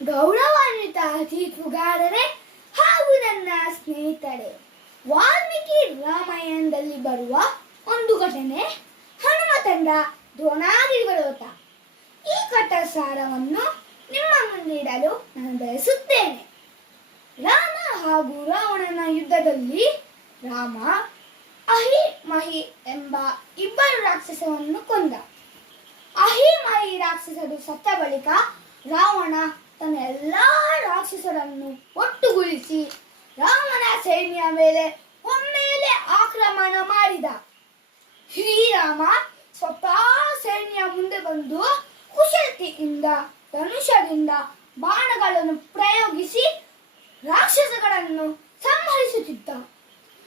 ಗೌರವಾನ್ವಿತ ಅತಿಥಿಗಾರರೇ ಹಾಗೂ ನನ್ನ ಸ್ನೇಹಿತರೆ, ವಾಲ್ಮೀಕಿ ರಾಮಾಯಣದಲ್ಲಿ ಬರುವ ಒಂದು ಘಟನೆ, ಹನುಮ ತಂಡ ಪರ್ವತ ಈ ಕಟ್ಟ ಸಾರವನ್ನು ನಿಮ್ಮ ಮುಂದಿಡಲು ನಾನು ಬಯಸುತ್ತೇನೆ. ರಾಮ ಹಾಗೂ ರಾವಣನ ಯುದ್ಧದಲ್ಲಿ ರಾಮ ಅಹಿ ಮಹಿ ಎಂಬ ಇಬ್ಬರು ರಾಕ್ಷಸವನ್ನು ಕೊಂದ. ಅಹಿ ಮಹಿ ರಾಕ್ಷಸರು ಸತ್ತ ಬಳಿಕ ರಾವಣ ತನ್ನ ಎಲ್ಲಾ ರಾಕ್ಷಸರನ್ನು ಒಟ್ಟುಗೂಡಿಸಿ ರಾಮನ ಸೈನ್ಯ ಮೇಲೆ ಒಮ್ಮೆಲೆ ಆಕ್ರಮಣ ಮಾಡಿದ. ಶ್ರೀರಾಮ ಸ್ವತಃ ಸೈನ್ಯ ಮುಂದೆ ಬಂದು ಕುಶಲತೆಯಿಂದ, ಧನುಷದಿಂದ ಬಾಣಗಳನ್ನು ಪ್ರಯೋಗಿಸಿ ರಾಕ್ಷಸಗಳನ್ನು ಸಂಹರಿಸುತ್ತಿದ್ದ.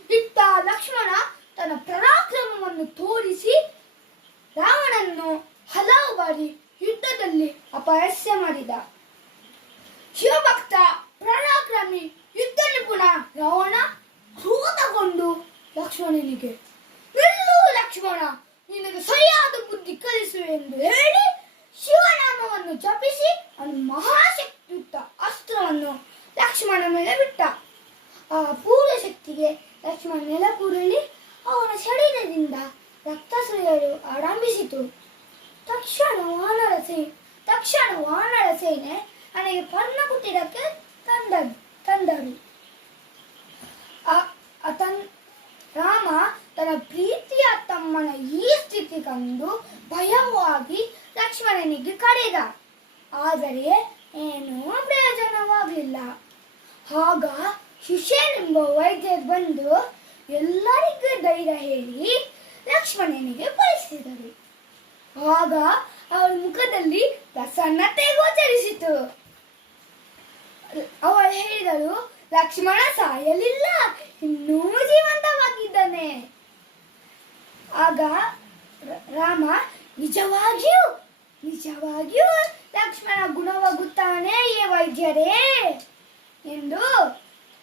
ಇತ್ತ ಲಕ್ಷ್ಮಣ ತನ್ನ ಪರಾಕ್ರಮವನ್ನು ತೋರಿಸಿ ರಾವಣನ್ನು ಹಲವು ಬಾರಿ ಯುದ್ಧದಲ್ಲಿ ಅಪಹಾಸ್ಯ ಮಾಡಿದ. ಲಕ್ಷ್ಮಣನಿಗೆ ನಿಲ್ಲು ಲಕ್ಷ್ಮಣ, ನಿನಗೆ ಸರಿಯಾದ ಬುದ್ಧಿ ಕಲಿಸು ಎಂದು ಹೇಳಿ ಶಿವನಾಮವನ್ನು ಜಪಿಸಿ ಅವನು ಮಹಾಶಕ್ತಿಯುಕ್ತ ಅಸ್ತ್ರವನ್ನು ಲಕ್ಷ್ಮಣ ಮೇಲೆ ಬಿಟ್ಟ. ಆ ಪೂರ್ಣ ಶಕ್ತಿಗೆ ಲಕ್ಷ್ಮಣ ನೆಲಕೂರಲಿ ಅವನ ಶರೀರದಿಂದ ರಕ್ತ ಸುರಿಯಲು ಆರಂಭಿಸಿತು. ತಕ್ಷಣ ವಾನರ ಸೇ ತಕ್ಷಣ ವಾನರ ಸೇನೆ ನನಗೆ ಪರ್ಣಕುಟೀರಕ್ಕೆ ತಂದ ತಂದರು ತನ್ನ ಪ್ರೀತಿಯ ತಮ್ಮನ ಈ ಸ್ಥಿತಿ ಕಂಡು ಭಯವಾಗಿ ಲಕ್ಷ್ಮಣನಿಗೆ ಕರೆದ. ಆದರೆ ಏನೂ ಪ್ರಯೋಜನವಾಗಲಿಲ್ಲ. ಆಗ ಶಿಷ್ಯನೆಂಬ ವೈದ್ಯ ಬಂದು ಎಲ್ಲರಿಗೂ ಧೈರ್ಯ ಹೇಳಿ ಲಕ್ಷ್ಮಣನಿಗೆ ಬಯಸಿದರು ಆಗ ಅವಳ ಮುಖದಲ್ಲಿ ಪ್ರಸನ್ನತೆ ಗೋಚರಿಸಿತು. ಅವಳು ಹೇಳಿದಳು, ಲಕ್ಷ್ಮಣ ಸಾಯಲಿಲ್ಲ, ಇನ್ನೂ ಜೀವಂತವಾಗಿದ್ದಾನೆ. ಆಗ ರಾಮ ನಿಜವಾಗಿಯೂ ನಿಜವಾಗಿಯೂ ಲಕ್ಷ್ಮಣ ಗುಣವಾಗುತ್ತಾನೆ ಏ ವೈದ್ಯರೇ ಎಂದು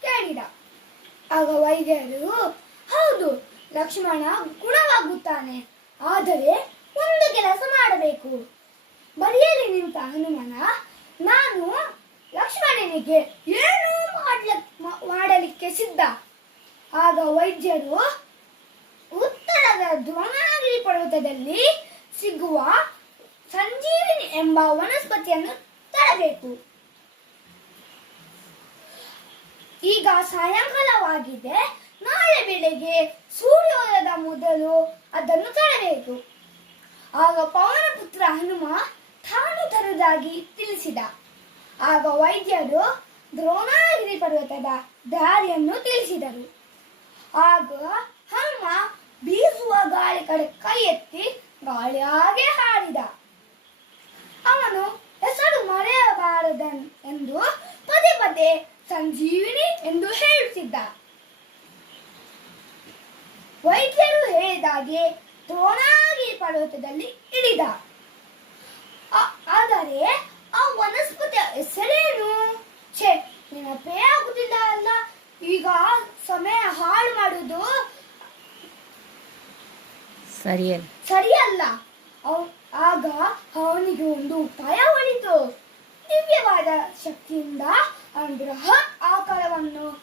ಕೇಳಿದ. ಆಗ ವೈದ್ಯರು, ಹೌದು, ಲಕ್ಷ್ಮಣ ಗುಣವಾಗುತ್ತಾನೆ, ಆದರೆ ಒಂದು ಕೆಲಸ ಮಾಡಬೇಕು. ಬರಿಯಲ್ಲಿ ನಿಂತ ಹನುಮನ, ನಾನು ಲಕ್ಷ್ಮಣನಿಗೆ ಏನೂ ಮಾಡ್ಲಿಕ್ ಮಾಡಲಿಕ್ಕೆ ಸಿದ್ಧ. ಆಗ ವೈದ್ಯರು ಉತ್ತರದ ದ್ರೋಣಾಗಿರಿ ಪರ್ವತದಲ್ಲಿ ಸಿಗುವ ಸಂಜೀವಿನಿ ಎಂಬ ವನಸ್ಪತಿಯನ್ನು ತರಬೇಕು. ಈಗ ಸಾಯಂಕಾಲವಾಗಿದೆ. ನಾಳೆ ಬೆಳಿಗ್ಗೆ ಸೂರ್ಯೋದಯದ ಮೊದಲು ಅದನ್ನು ತರಬೇಕು. ಆಗ ಪವನಪುತ್ರ ಹನುಮ ತಾನು ತರುವುದಾಗಿ ತಿಳಿಸಿದ. ಆಗ ವೈದ್ಯರು ದ್ರೋಣಾಗಿರಿ ಪರ್ವತದ ದಾರಿಯನ್ನು ತಿಳಿಸಿದರು. ಆಗ ಬೀಸುವ ಗಾಳಿ ಕಡೆ ಕೈ ಎತ್ತಿ ಗಾಳಿಯಾಗೆ ಹಾಡಿದ. ಅವನು, ಹೆಸರು ಮರೆಯಬಾರದ ಎಂದು ಪದೇ ಪದೇ ಸಂಜೀವಿನಿ ಎಂದು ಹೇಳುತ್ತಿದ್ದ. ವೈದ್ಯರು ಹೇಳಿದಾಗೆ ದ್ರೋಣಾಗಿ ಪರ್ವತದಲ್ಲಿ ಇಳಿದ. ಆದರೆ ಆ ವನಸ್ಪತಿಯ ಹೆಸರೇನು? ಛೇ ನೆನಪೇ ಸರಿಯಲ್ಲ. ಸರಿಯಲ್ಲ. ಆಗ ಅವನಿಗೆ ಒಂದು ಉಪಾಯ ಒಳಿತು. ದಿವ್ಯವಾದ ಶಕ್ತಿಯಿಂದ ಅವನ ಬೃಹತ್ ಆಕಾರವನ್ನು.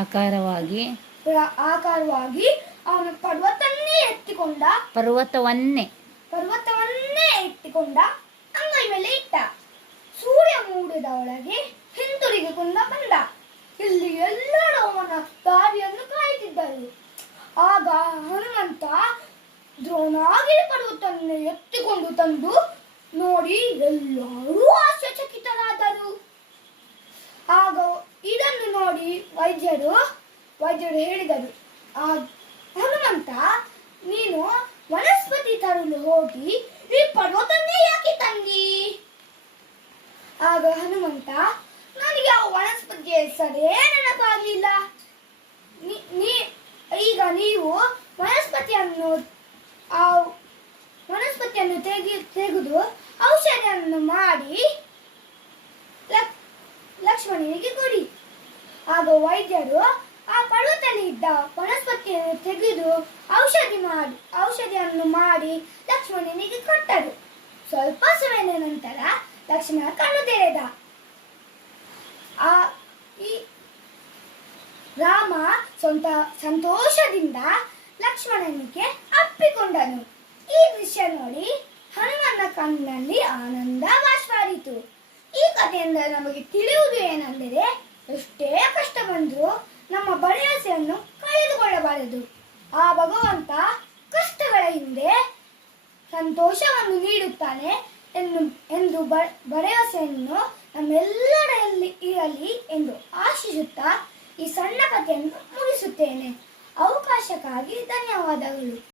ಆಕಾರವಾಗಿ? ಆಕಾರವಾಗಿ ಅವನು ಪರ್ವತನ್ನೇ ಎತ್ತಿಕೊಂಡ. ಪರ್ವತವನ್ನೇ. ಪರ್ವತವನ್ನೇ ಎತ್ತಿಕೊಂಡ ಅಂಗೈ ಮೇಲೆ ಇಟ್ಟ. ಸೂರ್ಯ ಮೂಡಿದ ಒಳಗೆ ಹಿಂತಿರುಗಿಕೊಂಡ ಬಂದ ಇಲ್ಲಿ ಎಲ್ಲರೂ ಅವನ ದಾರಿಯನ್ನು ಕಾಯುತ್ತಿದ್ದರು ಆಗ ಹನುಮಂತ ದ್ರೋಣಾಗಿರಿ ಪರ್ವತವನ್ನು ಎತ್ತಿಕೊಂಡು ತಂದು ನೋಡಿ ಎಲ್ಲರೂ ಆಶ್ಚರ್ಯಚಕಿತರಾದರು. ಆಗ ಇದನ್ನು ನೋಡಿ ವೈದ್ಯರು ವೈದ್ಯರು ಹೇಳಿದರು, ಆ ಹನುಮಂತ, ನೀನು ವನಸ್ಪತಿ ತರಲು ಹೋಗಿ ಈ ಪರ್ವತನ್ನೇ ಯಾಕೆ ತಂಗಿ ಆಗ ಹನುಮಂತ, ನನಗೆ ಆ ವನಸ್ಪತಿಯ ಹೆಸರೇ ನೆನಪಾಗಲಿಲ್ಲ. ಈಗ ನೀವು ವನಸ್ಪತಿಯನ್ನು ಆ ವನಸ್ಪತಿಯನ್ನು ತೆಗೆ, ತೆಗೆದು ಔಷಧಿಯನ್ನು ಮಾಡಿ ಲಕ್- ಲಕ್ಷ್ಮಣನಿಗೆ ಕೊಡಿ. ಆಗ ವೈದ್ಯರು ಆ ಪರ್ವತದಲ್ಲಿ ಇದ್ದ ವನಸ್ಪತಿಯನ್ನು ತೆಗೆದು ಔಷಧಿ ಮಾಡಿ, ಔಷಧಿಯನ್ನು ಮಾಡಿ ಲಕ್ಷ್ಮಣನಿಗೆ ಕೊಟ್ಟರು. ಸ್ವಲ್ಪ ಸಮಯದ ನಂತರ ಲಕ್ಷ್ಮಣ ಕಣ್ಣು ತೆರೆದ ಆ, ಈ ರಾಮ ಸ್ವಂತ ಸಂತೋಷದಿಂದ ಲಕ್ಷ್ಮಣನಿಗೆ ನೋಡಿ, ಹನುಮನ ಕಣ್ಣಲ್ಲಿ ಆನಂದ ಬಾಷ್ಪಾರಿತು ಈ ಕಥೆಯಿಂದ ನಮಗೆ ತಿಳಿಯುವುದು ಏನೆಂದರೆ, ಎಷ್ಟೇ ಕಷ್ಟ ಬಂದರೂ ನಮ್ಮ ಭರವಸೆಯನ್ನು ಕಳೆದುಕೊಳ್ಳಬಾರದು. ಆ ಭಗವಂತ ಕಷ್ಟಗಳ ಹಿಂದೆ ಸಂತೋಷವನ್ನು ನೀಡುತ್ತಾನೆ ಎಂದು ಎಂದು ಭರವಸೆಯನ್ನು ನಮ್ಮೆಲ್ಲರಲ್ಲಿ ಇರಲಿ ಎಂದು ಆಶಿಸುತ್ತಾ ಈ ಸಣ್ಣ ಕಥೆಯನ್ನು ಮುಗಿಸುತ್ತೇನೆ. ಅವಕಾಶಕ್ಕಾಗಿ ಧನ್ಯವಾದಗಳು.